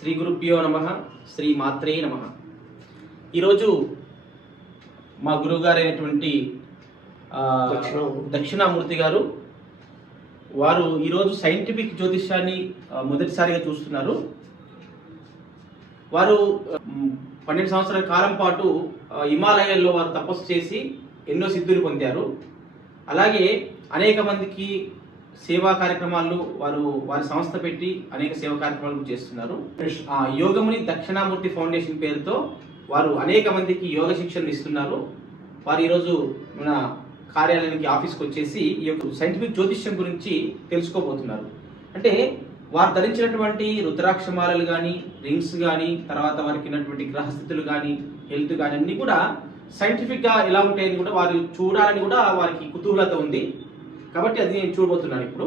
శ్రీ గురుభ్యో నమః. శ్రీ మాత్రే నమః. ఈరోజు మా గురువుగారైనటువంటి దక్షిణామూర్తి గారు వారు ఈరోజు సైంటిఫిక్ జ్యోతిష్యాన్ని మొదటిసారిగా చూస్తున్నారు. వారు 12 సంవత్సరాల కాలం పాటు హిమాలయాల్లో వారు తపస్సు చేసి ఎన్నో సిద్ధులు పొందారు. అలాగే అనేక మందికి సేవా కార్యక్రమాలు వారి సంస్థ పెట్టి అనేక సేవా కార్యక్రమాలు చేస్తున్నారు. యోగముని దక్షిణామూర్తి ఫౌండేషన్ పేరుతో వారు అనేక మందికి యోగ శిక్షణ ఇస్తున్నారు. వారు ఈరోజు మన కార్యాలయానికి ఆఫీస్కి వచ్చేసి ఈ యొక్క సైంటిఫిక్ జ్యోతిష్యం గురించి తెలుసుకోబోతున్నారు. అంటే వారు ధరించినటువంటి రుద్రాక్షమాలలు కానీ, రింగ్స్ కానీ, తర్వాత వారికి ఉన్నటువంటి గ్రహస్థితులు కానీ, హెల్త్ కానీ అన్నీ కూడా సైంటిఫిక్గా ఎలా ఉంటాయని కూడా వారు చూడాలని కూడా వారికి కుతూహలత ఉంది. కాబట్టి అది నేను చూడబోతున్నాను.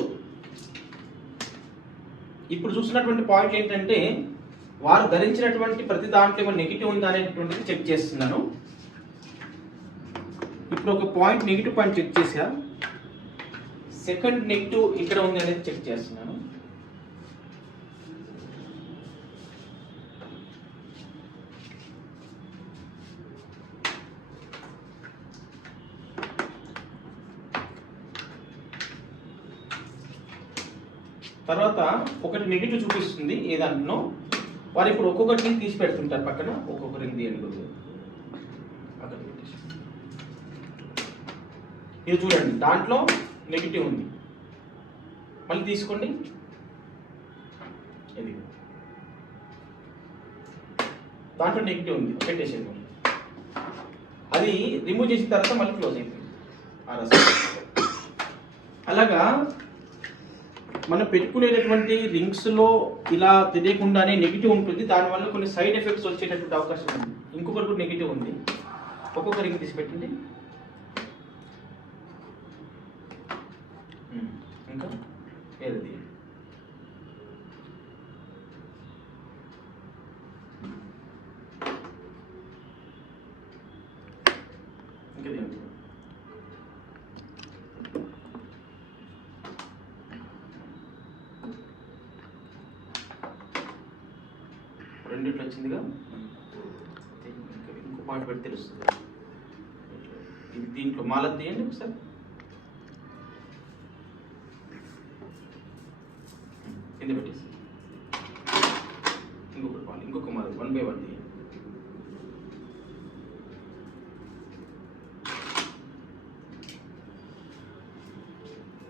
ఇప్పుడు చూసినటువంటి పాయింట్ ఏంటంటే వారు ధరించినటువంటి ప్రతి దాంట్లో ఏమైనా నెగిటివ్ ఉందా అనేటువంటిది చెక్ చేస్తున్నాను. ఇప్పుడు ఒక పాయింట్ నెగిటివ్ పాయింట్ చెక్ చేసా, సెకండ్ నెగిటివ్ ఇక్కడ ఉంది అనేది చెక్ చేస్తున్నాను. తర్వాత ఒకటి నెగిటివ్ చూపిస్తుంది ఏ దాంట్లో. వారు ఇప్పుడు ఒక్కొక్కటి తీసి పెడుతుంటారు పక్కన, ఒక్కొక్క రింగ్ తీయండి. అక్కడ పెట్టేసి ఇది చూడండి, దాంట్లో నెగిటివ్ ఉంది. మళ్ళీ తీసుకోండి, ఇది దాంట్లో నెగిటివ్ ఉంది, పెట్టేసేది. అది రిమూవ్ చేసిన తర్వాత మళ్ళీ క్లోజ్ అయిపోయింది ఆ రసం. అలాగా మనం పెట్టుకునేటటువంటి రింగ్స్లో ఇలా తెలియకుండానే నెగిటివ్ ఉంటుంది. దానివల్ల కొన్ని సైడ్ ఎఫెక్ట్స్ వచ్చేటటువంటి అవకాశం ఉంది. ఇంకొకటి కూడా నెగిటివ్ ఉంది. ఒక్కొక్క రింగ్ తీసి పెట్టండి. ఇంకా ఏది ఇంకా రెండిట్లో వచ్చిందిగా. ఇంకో పాయింట్ పెట్టి తెలుస్తుంది. ఇది దీంట్లో మాల తీయండి ఒకసారి. కింద పెట్టేసి ఇంకొక మాల 1 by 1 తీయండి.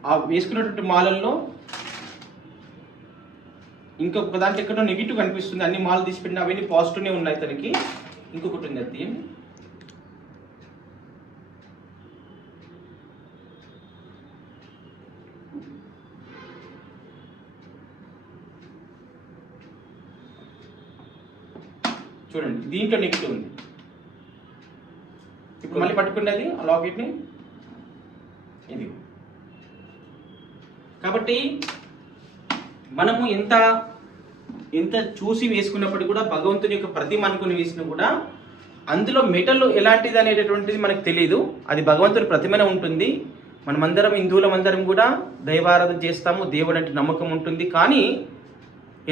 ఆ వేసుకున్నటువంటి మాలల్లో ఇంకొక దాంట్లో ఎక్కడో నెగిటివ్ కనిపిస్తుంది. అన్ని మాలు తీసి పెట్టిన అవన్నీ పాజిటివ్నే ఉన్నాయి. తనకి ఇంకొకటి ఉంది, అది చూడండి. దీంట్లో నెగిటివ్ ఉంది. ఇప్పుడు మళ్ళీ పట్టుకున్నది ఆ లాకెట్ని, ఇది. కాబట్టి మనము ఎంత చూసి వేసుకున్నప్పటికీ కూడా భగవంతుని యొక్క ప్రతిమ అనుకుని వేసినా కూడా అందులో మెటల్ ఎలాంటిది అనేటటువంటిది మనకు తెలియదు. అది భగవంతుని ప్రతిమనే ఉంటుంది. మనమందరం హిందువులమందరం కూడా దైవారాధన చేస్తాము, దేవుడు అంటే నమ్మకం ఉంటుంది. కానీ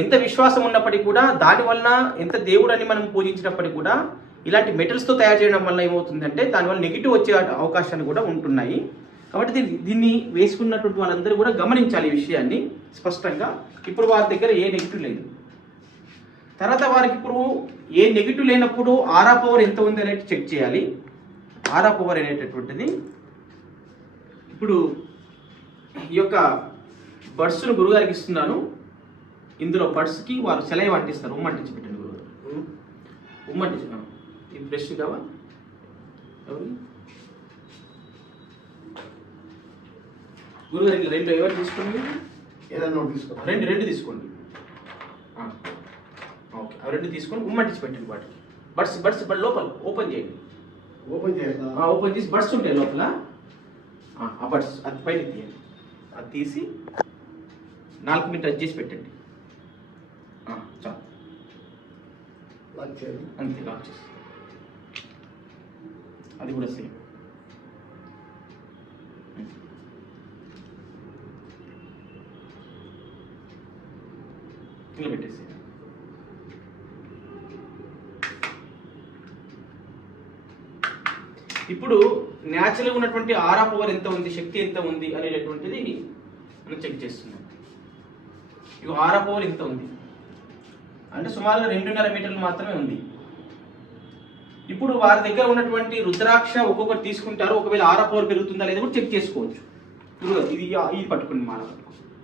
ఎంత విశ్వాసం ఉన్నప్పటికీ కూడా దానివల్ల ఎంత దేవుడు అని మనం పూజించినప్పటికీ కూడా ఇలాంటి మెటల్స్తో తయారు చేయడం వల్ల ఏమవుతుందంటే దానివల్ల నెగిటివ్ వచ్చే అవకాశాలు కూడా ఉంటున్నాయి. కాబట్టి దీన్ని వేసుకున్నటువంటి వాళ్ళందరూ కూడా గమనించాలి ఈ విషయాన్ని స్పష్టంగా. ఇప్పుడు వారి దగ్గర ఏ నెగిటివ్ లేదు. తర్వాత వారికి ఇప్పుడు ఏ నెగిటివ్ లేనప్పుడు ఆరా పవర్ ఎంత ఉంది అనేది చెక్ చేయాలి. ఆరా పవర్ అనేటటువంటిది ఇప్పుడు ఈ యొక్క బడ్స్ను గురుగారికి ఇస్తున్నాను. ఇందులో బడ్స్కి వారు సెలైవ్ అంటిస్తారు. ఉమ్మంటించి పెట్టండి గురుగారు. ఉమ్మంటించి ఈ బ్రష్ కావా ఎవరు గురుగారు? రెండు ఎవరు తీసుకోండి, ఏదన్నా తీసుకోండి. రెండు తీసుకోండి. ఓకే, అవి రెండు తీసుకొని ఉమ్మంటించి పెట్టండి వాటికి. బడ్స్ లోపల ఓపెన్ చేయండి. ఓపెన్ చేసి బడ్స్ ఉంటాయి లోపల. ఆ బడ్స్ అది పైన తీయండి. అది తీసి 4 మినిట్ టచ్ చేసి పెట్టండి. చాలు, అంతే. లాక్ చేసి అది కూడా సేమ్. ఇలా పెట్టేసి ఇప్పుడు న్యాచురల్గా ఉన్నటువంటి ఆరా పవర్ ఎంత ఉంది, శక్తి ఎంత ఉంది అనేటటువంటిది మనం చెక్ చేస్తున్నాం. ఇక ఆరా పవర్ ఎంత ఉంది అంటే సుమారుగా 2.5 మీటర్లు మాత్రమే ఉంది. ఇప్పుడు వారి దగ్గర ఉన్నటువంటి రుద్రాక్ష ఒక్కొక్కటి తీసుకుంటారు, ఒకవేళ ఆరా పవర్ పెరుగుతుందా లేదా కూడా చెక్ చేసుకోవచ్చు. ఇప్పుడు ఇది పట్టుకుని మాల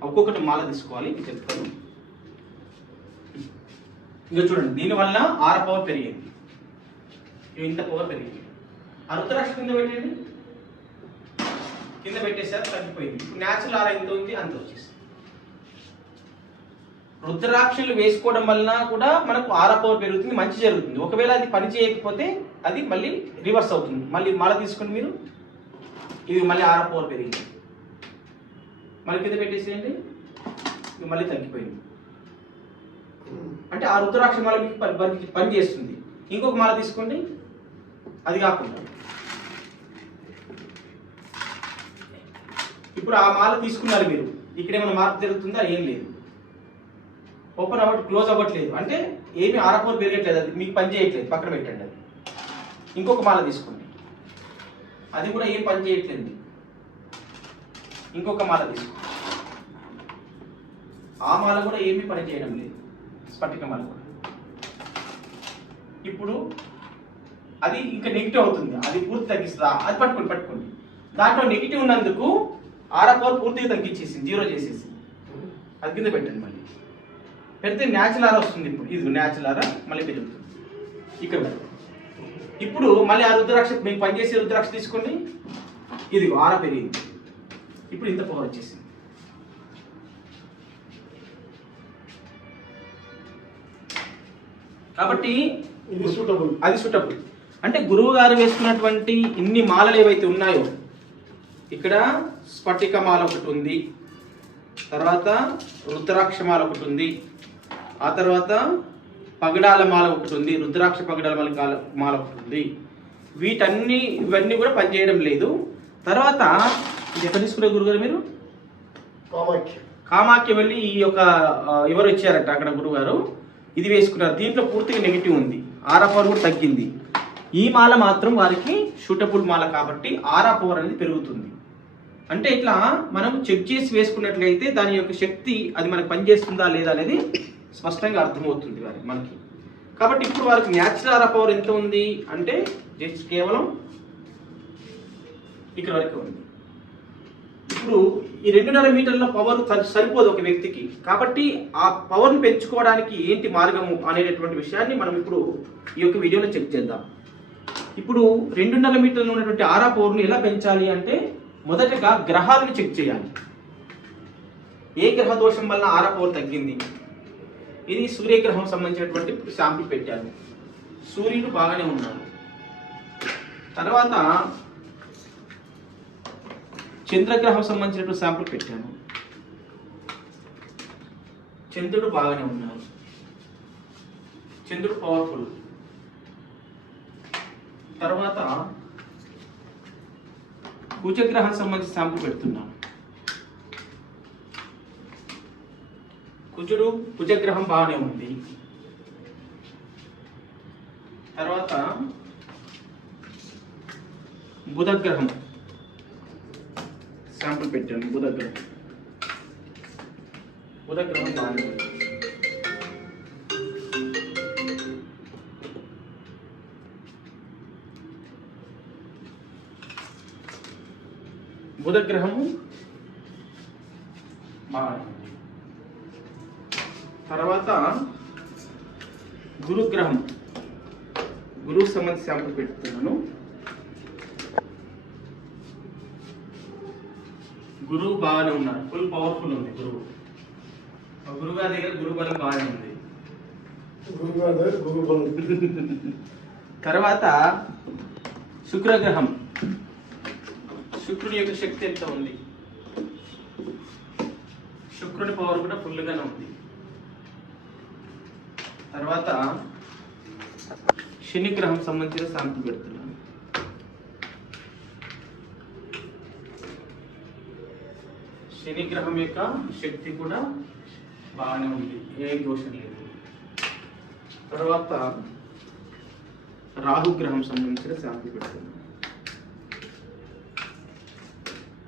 ఒక్కొక్కటి మాల తీసుకోవాలి, ఇది చెప్తాను. ఇంకా చూడండి, దీనివల్ల ఆరా పవర్ పెరిగింది, ఇంత పవర్ పెరిగింది. ఆ రుద్రాక్ష కింద పెట్టండి, కింద పెట్టేసారు, తగ్గిపోయింది. ఇప్పుడు న్యాచురల్ ఆరా ఎంత ఉంది అంత వచ్చేసింది. రుద్రాక్షలు వేసుకోవడం వలన కూడా మనకు ఆరా పవర్ పెరుగుతుంది, మంచి జరుగుతుంది. ఒకవేళ అది పని చేయకపోతే అది మళ్ళీ రివర్స్ అవుతుంది. మళ్ళీ మాల తీసుకుని మీరు ఇది మళ్ళీ ఆరా పవర్ పెరిగింది, మళ్ళీ కింద పెట్టేసేయండి, ఇది మళ్ళీ తగ్గిపోయింది. అంటే ఆ రుద్రాక్ష మాల మీకు పని చేస్తుంది. ఇంకొక మాల తీసుకోండి, అది కాకుండా ఇప్పుడు ఆ మాల తీసుకున్నారు మీరు, ఇక్కడ ఏమైనా మార్పు జరుగుతుందా? ఏం లేదు. ఓపెన్ క్లోజ్ అవ్వట్లేదు అంటే ఏమి ఆరా పవర్ పెరగట్లేదు, అది మీకు పని చేయట్లేదు, పక్కన పెట్టండి. అది ఇంకొక మాల తీసుకోండి, అది కూడా ఏం పని చేయట్లేదు. ఇంకొక మాల తీసుకోండి, ఆ మాల కూడా ఏమీ పని చేయడం లేదు, స్ఫటిక మాల కూడా. ఇప్పుడు అది ఇంకా నెగిటివ్ అవుతుంది, అది పూర్తి తగ్గిస్తుందా? అది పట్టుకోండి. దాంట్లో నెగిటివ్ ఉన్నందుకు ఆరా పవర్ పూర్తిగా తగ్గించేసింది, 0 చేసేసి అది కింద పెట్టండి. మళ్ళీ పెడితే న్యాచురల్ ఆరా వస్తుంది. ఇప్పుడు ఇది న్యాచురల్ ఆరా మళ్ళీ పెరుగుతుంది ఇక్కడ. ఇప్పుడు మళ్ళీ ఆ రుద్రాక్ష మీకు పనిచేసే రుద్రాక్ష తీసుకోండి, ఇది ఆరా పెరిగింది, ఇప్పుడు ఇంత పవర్ వచ్చేసింది. కాబట్టి అది సూటబుల్. అంటే గురువు గారు వేసుకున్నటువంటి ఇన్ని మాలలు ఏవైతే ఉన్నాయో, ఇక్కడ స్ఫటిక మాల ఒకటి ఉంది, తర్వాత రుద్రాక్ష మాల ఒకటి ఉంది, ఆ తర్వాత పగడాల మాల ఒకటి ఉంది, రుద్రాక్ష పగడాల మాల ఒకటి ఉంది. ఇవన్నీ కూడా పనిచేయడం లేదు. తర్వాత ఇది ఎక్కడ తీసుకునే గురుగారు మీరు? కామాఖ్య వెళ్ళి ఈ యొక్క ఎవరు వచ్చారట అక్కడ గురుగారు, ఇది వేసుకున్నారు. దీంట్లో పూర్తిగా నెగిటివ్ ఉంది, ఆరా పవర్ కూడా తగ్గింది. ఈ మాల మాత్రం వారికి షూటబుల్ మాల కాబట్టి ఆరా పవర్ అనేది పెరుగుతుంది. అంటే ఇట్లా మనం చెక్ చేసి వేసుకున్నట్లయితే దాని యొక్క శక్తి అది మనకు పనిచేస్తుందా లేదా అనేది స్పష్టంగా అర్థమవుతుంది మనకి. కాబట్టి ఇప్పుడు వారికి న్యాచురల్ ఆరా పవర్ ఎంత ఉంది అంటే జస్ట్ కేవలం ఇక్కడ వరకు ఉంది. ఇప్పుడు ఈ 2.5 మీటర్ల పవర్ సరిపోదు ఒక వ్యక్తికి. కాబట్టి ఆ పవర్ని పెంచుకోవడానికి ఏంటి మార్గము అనేటటువంటి విషయాన్ని మనం ఇప్పుడు ఈ యొక్క వీడియోలో చెక్ చేద్దాం. ఇప్పుడు 2.5 మీటర్లు ఉన్నటువంటి ఆరా పవర్ని ఎలా పెంచాలి అంటే మొదటగా గ్రహాలను చెక్ చేయాలి. ఏ గ్రహ దోషం వల్ల ఆరా పవర్ తగ్గింది? ఇది సూర్యగ్రహం సంబంధించినటువంటి శాంపిల్ పెట్టాను, సూర్యుడు బాగానే ఉన్నాడు. తర్వాత చంద్రగ్రహం సంబంధించినటువంటి శాంపుల్ పెట్టాను, చంద్రుడు బాగానే ఉన్నారు, చంద్రుడు పవర్ఫుల్. తర్వాత కుజగ్రహం సంబంధించి శాంపుల్ పెడుతున్నాను, కుజగ్రహం బాగానే ఉంది. తర్వాత బుధగ్రహం శాంపుల్ పెట్టాను, బుధగ్రహం బాగానే ఉంది. బుధగ్రహము బాగానే ఉంది. తర్వాత గురుగ్రహం, గురువుకు సంబంధించి శాంపుల్ పెడుతున్నాను. గురువు బాగానే ఉన్నారు, ఫుల్ పవర్ఫుల్ ఉంది గురువు. గురుగారి దగ్గర గురు బలం బాగానే ఉంది. తర్వాత శుక్రగ్రహం, శుక్రుని యొక్క శక్తి ఎంత ఉంది? శుక్రుని పవర్ కూడా ఫుల్గానే ఉంది. తర్వాత శని గ్రహం సంబంధించిన శాంతి పెడుతున్నాను. శని గ్రహం యొక్క శక్తి కూడా బాగానే ఉంది, ఏ దోషం లేదు. తర్వాత రాహు గ్రహం సంబంధించిన శాంతి పెడుతున్నాను.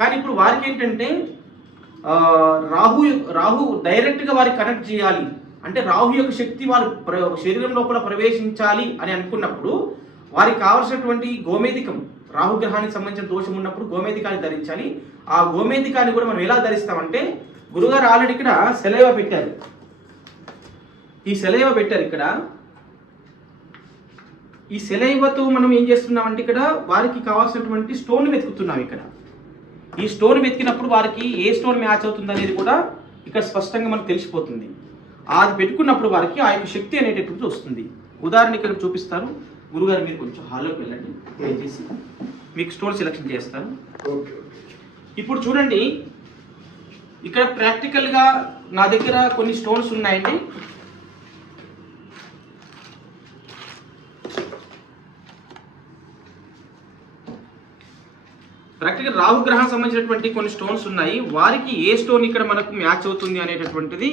కానీ ఇప్పుడు వారికి ఏంటంటే రాహు రాహు డైరెక్ట్గా వారికి కనెక్ట్ చేయాలి అంటే రాహు యొక్క శక్తి వారి శరీరం లోపల ప్రవేశించాలి అని అనుకున్నప్పుడు వారికి కావాల్సినటువంటి గోమేధికం రాహుగ్రహానికి సంబంధించిన దోషం ఉన్నప్పుడు గోమేధికాన్ని ధరించాలి. ఆ గోమేధికాన్ని కూడా మనం ఎలా ధరిస్తామంటే గురుగారు ఆల్రెడీ ఇక్కడ సెలైవ పెట్టారు. ఈ సెలైవ పెట్టారు ఇక్కడ. ఈ సెలైవతో మనం ఏం చేస్తున్నామంటే ఇక్కడ వారికి కావాల్సినటువంటి స్టోన్ వెతుకుతున్నాం. ఇక్కడ ఈ స్టోన్ వెతికినప్పుడు వారికి ఏ స్టోన్ మ్యాచ్ అవుతుంది అనేది కూడా ఇక్కడ స్పష్టంగా మనకు తెలిసిపోతుంది. అది పెట్టుకున్నప్పుడు వారికి ఆ యొక్క శక్తి అనేటటువంటి వస్తుంది. ఉదాహరణ ఇక్కడ చూపిస్తాను. గురుగారు మీరు కొంచెం హాల్లోకి వెళ్ళండి, దయచేసి మీకు స్టోన్ సెలెక్షన్ చేస్తాను. ఇప్పుడు చూడండి, ఇక్కడ ప్రాక్టికల్గా నా దగ్గర కొన్ని స్టోన్స్ ఉన్నాయండి. ప్రాక్టికల్ రాహుగ్రహం సంబంధించినటువంటి కొన్ని స్టోన్స్ ఉన్నాయి. వారికి ఏ స్టోన్ ఇక్కడ మనకు మ్యాచ్ అవుతుంది అనేటటువంటిది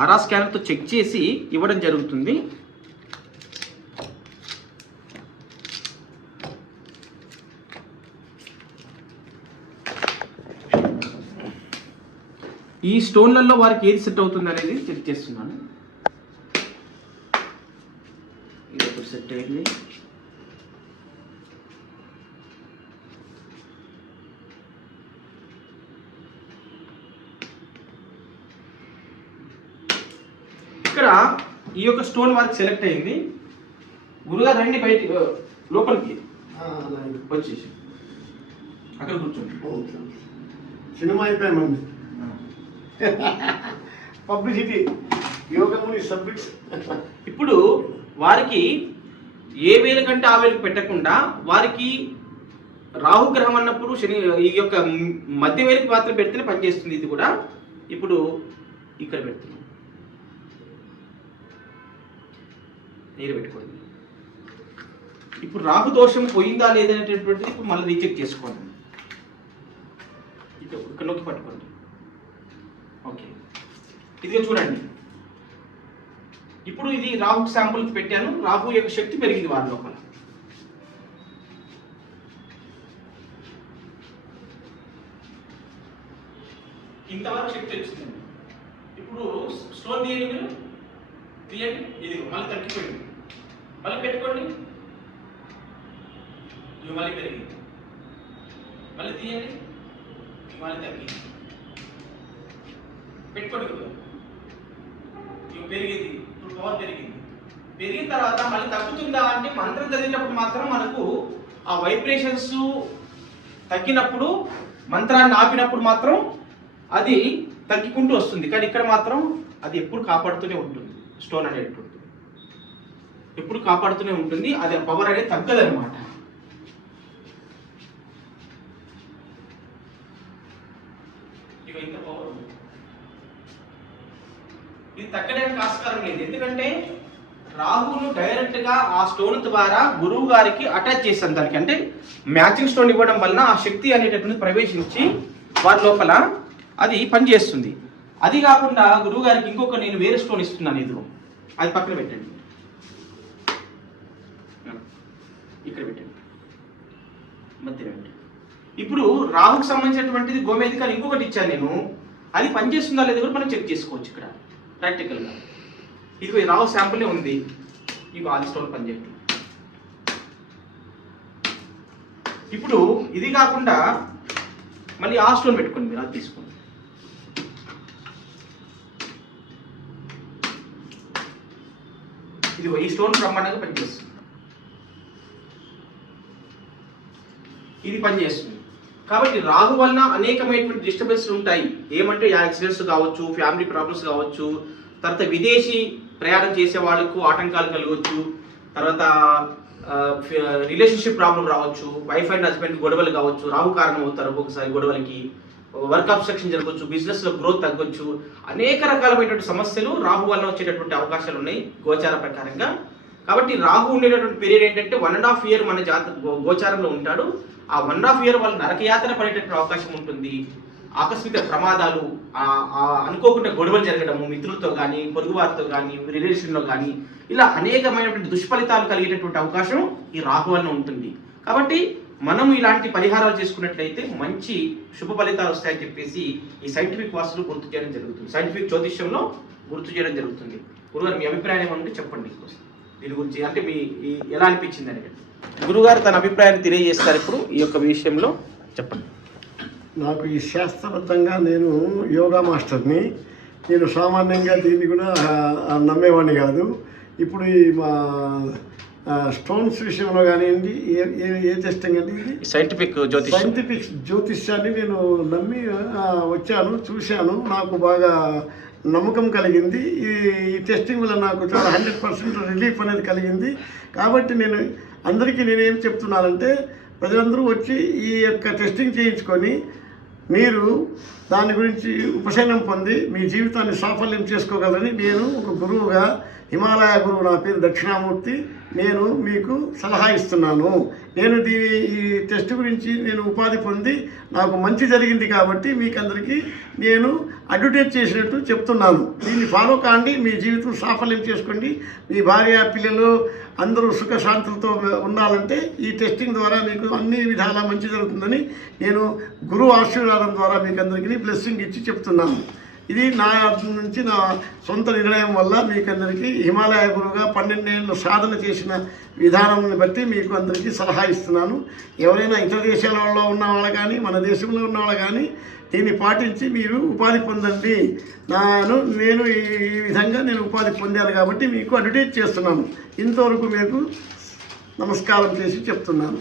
ఆరా స్కానర్తో చెక్ చేసి ఇవ్వడం జరుగుతుంది. ఈ స్టోన్లలో వారికి ఏది సెట్ అవుతుంది అనేది చెక్ చేస్తున్నాను. ఇది ఒకటి సెట్ అయింది. ఇక్కడ ఈ యొక్క స్టోన్ వారికి సెలెక్ట్ అయింది. గురుగారు రండి బయటికి, లోపలికి వచ్చేసి అక్కడ కూర్చోండి. సినిమా అయిపోయామండి. Publicity యోగముని submits. ఇప్పుడు వారికి ఏ వేలు కంటే ఆ వేలకు పెట్టకుండా వారికి రాహుగ్రహం అన్నప్పుడు శని ఈ యొక్క మధ్య వేలకు మాత్రం పెడితేనే పనిచేస్తుంది. ఇది కూడా ఇప్పుడు ఇక్కడ పెడుతున్నాం. నీరు పెట్టుకోండి. ఇప్పుడు రాహు దోషం పోయిందా లేదనేటటువంటిది ఇప్పుడు మళ్ళీ రీచెక్ చేసుకోండి. ఇక్కడ నొక్కి పట్టుకోండి. ఓకే, ఇది చూడండి. ఇప్పుడు ఇది రాహు శాంపుల్ పెట్టాను. రాహు యొక్క శక్తి పెరిగింది వారి లోపల. ఇంతవరకు శక్తి వచ్చింది. ఇప్పుడు స్టోన్ తీయండి, మీరు తీయండి. ఇది మళ్ళీ తగ్గిపోయింది. మళ్ళీ పెట్టుకోండి. ఇవి మళ్ళీ పెరిగింది. మళ్ళీ తీయండి. మళ్ళీ తగ్గింది. పెట్టుకోండి. ఇవి పెరిగింది. ఇప్పుడు పవర్ పెరిగింది. పెరిగిన తర్వాత మళ్ళీ తగ్గుతుందా అంటే మంత్రం చదివినప్పుడు మాత్రం మనకు ఆ వైబ్రేషన్స్ తగ్గినప్పుడు, మంత్రాన్ని ఆపినప్పుడు మాత్రం అది తగ్గికుంటూ వస్తుంది. కానీ ఇక్కడ మాత్రం అది ఎప్పుడు కాపాడుతూనే ఉంటుంది. స్టోన్ అనేటువంటి ఎప్పుడు కాపాడుతూనే ఉంటుంది. అది పవర్ అనేది తగ్గదనమాట. ఇక ఇంత పవర్ ఇది తగ్గడానికి ఆస్కారం లేదు. ఎందుకంటే రాహును డైరెక్ట్ గా ఆ స్టోన్ ద్వారా గురువు గారికి అటాచ్ చేస్తాను. దానికి అంటే మ్యాచింగ్ స్టోన్ ఇవ్వడం వలన ఆ శక్తి అనేటటువంటి ప్రవేశించి వారి లోపల అది పనిచేస్తుంది. అది కాకుండా గురువు గారికి ఇంకొక నేను వేరే స్టోన్ ఇస్తున్నాను. ఇది అది పక్కన పెట్టండి. ఇక్కడ పెట్టండి, మధ్యలో పెట్టండి. ఇప్పుడు రాహుకు సంబంధించినటువంటిది గోమేధికాన్ని ఇంకొకటి ఇచ్చాను నేను. అది పనిచేస్తుందా లేదా కూడా మనం చెక్ చేసుకోవచ్చు ఇక్కడ ప్రాక్టికల్గా. ఇది రాహు శాంపులే ఉంది. ఇవి ఆది స్టోన్ పనిచేయట్లేదు. ఇప్పుడు ఇది కాకుండా మళ్ళీ ఆ స్టోన్ పెట్టుకోండి. మీరు అది తీసుకోండి. ఇది ఈ స్టోన్ బ్రహ్మాండంగా పనిచేస్తుంది. ఇది పనిచేస్తుంది. కాబట్టి రాహు వలన అనేకమైనటువంటి డిస్టర్బెన్స్ ఉంటాయి. ఏమంటే యాక్సిడెంట్స్ కావచ్చు, ఫ్యామిలీ ప్రాబ్లమ్స్ కావచ్చు, తర్వాత విదేశీ ప్రయాణం చేసే వాళ్ళకు ఆటంకాలు కలగవచ్చు, తర్వాత రిలేషన్షిప్ ప్రాబ్లం రావచ్చు, వైఫ్ అండ్ హస్బెండ్ గొడవలు కావచ్చు, రాహు కారణం అవుతారు ఒక్కొక్కసారి గొడవలకి, వర్క్ అబ్స్ట్రక్షన్ జరగవచ్చు, బిజినెస్లో గ్రోత్ తగ్గొచ్చు. అనేక రకాలమైనటువంటి సమస్యలు రాహు వలన వచ్చేటటువంటి అవకాశాలు ఉన్నాయి గోచార ప్రకారంగా. కాబట్టి రాహు ఉండేటటువంటి పీరియడ్ ఏంటంటే 1.5 year మన గోచారంలో ఉంటాడు. ఆ 1.5 year వాళ్ళు నరకయాతన పడేటటువంటి అవకాశం ఉంటుంది. ఆకస్మిక ప్రమాదాలు, అనుకోకుండా గొడవలు జరగడము, మిత్రులతో కానీ, పొరుగు వారితో కానీ, రిలేషన్లో కానీ, ఇలా అనేకమైనటువంటి దుష్ఫలితాలు కలిగేటటువంటి అవకాశం ఈ రాహు వలన ఉంటుంది. కాబట్టి మనం ఇలాంటి పరిహారాలు చేసుకున్నట్లయితే మంచి శుభ ఫలితాలు వస్తాయని చెప్పేసి ఈ సైంటిఫిక్ వాస్తులు గుర్తు చేయడం జరుగుతుంది, సైంటిఫిక్ జ్యోతిష్యంలో గుర్తు చేయడం జరుగుతుంది. గురుగారు మీ అభిప్రాయం ఏమంటే చెప్పండి దీని గురించి, అంటే మీ ఎలా అనిపించింది అని. గురుగారు తన అభిప్రాయాన్ని తెలియజేస్తారు ఇప్పుడు ఈ యొక్క విషయంలో, చెప్పండి. నాకు ఈ శాస్త్రబద్ధంగా నేను యోగా మాస్టర్ని, నేను సామాన్యంగా దీన్ని కూడా నమ్మేవాడిని కాదు. ఇప్పుడు ఈ మా స్టోన్స్ విషయంలో కానివ్వండి, ఏ టెస్టింగ్ అండి ఇది సైంటిఫిక్ జ్యోతిష్యాన్ని నేను నమ్మి వచ్చాను, చూశాను. నాకు బాగా నమ్మకం కలిగింది. ఈ టెస్టింగ్ వల్ల నాకు చాలా 100% రిలీఫ్ అనేది కలిగింది. కాబట్టి నేను అందరికీ నేనేం చెప్తున్నానంటే, ప్రజలందరూ వచ్చి ఈ యొక్క టెస్టింగ్ చేయించుకొని మీరు దాని గురించి ఉపశమనం పొంది మీ జీవితాన్ని సాఫల్యం చేసుకోగలని నేను ఒక గురువుగా, హిమాలయ గురువు, నా పేరు దక్షిణామూర్తి, నేను మీకు సలహా ఇస్తున్నాను. నేను ఈ టెస్ట్ గురించి నేను ఉపాధి పొంది నాకు మంచి జరిగింది కాబట్టి మీకు అందరికీ నేను అడ్వర్టైజ్ చేసినట్టు చెప్తున్నాను. దీన్ని ఫాలో కాండి, మీ జీవితం సాఫల్యం చేసుకోండి. మీ భార్య పిల్లలు అందరూ సుఖశాంతులతో ఉండాలంటే ఈ టెస్టింగ్ ద్వారా మీకు అన్ని విధాలా మంచి జరుగుతుందని నేను గురువు ఆశీర్వాదం ద్వారా మీకు అందరికీ బ్లెస్సింగ్ ఇచ్చి చెప్తున్నాను. ఇది నా నుంచి నా సొంత నిర్ణయం వల్ల మీకు అందరికీ హిమాలయ గురువుగా 12 ఏళ్ళు సాధన చేసిన విధానాన్ని బట్టి మీకు అందరికీ సలహా ఇస్తున్నాను. ఎవరైనా ఇతర దేశాలలో ఉన్న వాళ్ళు కానీ మన దేశంలో ఉన్న వాళ్ళు కానీ దీన్ని పాటించి మీరు ఉపాధి పొందండి. నేను ఈ విధంగా నేను ఉపాధి పొందాను కాబట్టి మీకు అడ్వర్టైజ్ చేస్తున్నాను. ఇంతవరకు మీకు నమస్కారం చేసి చెప్తున్నాను.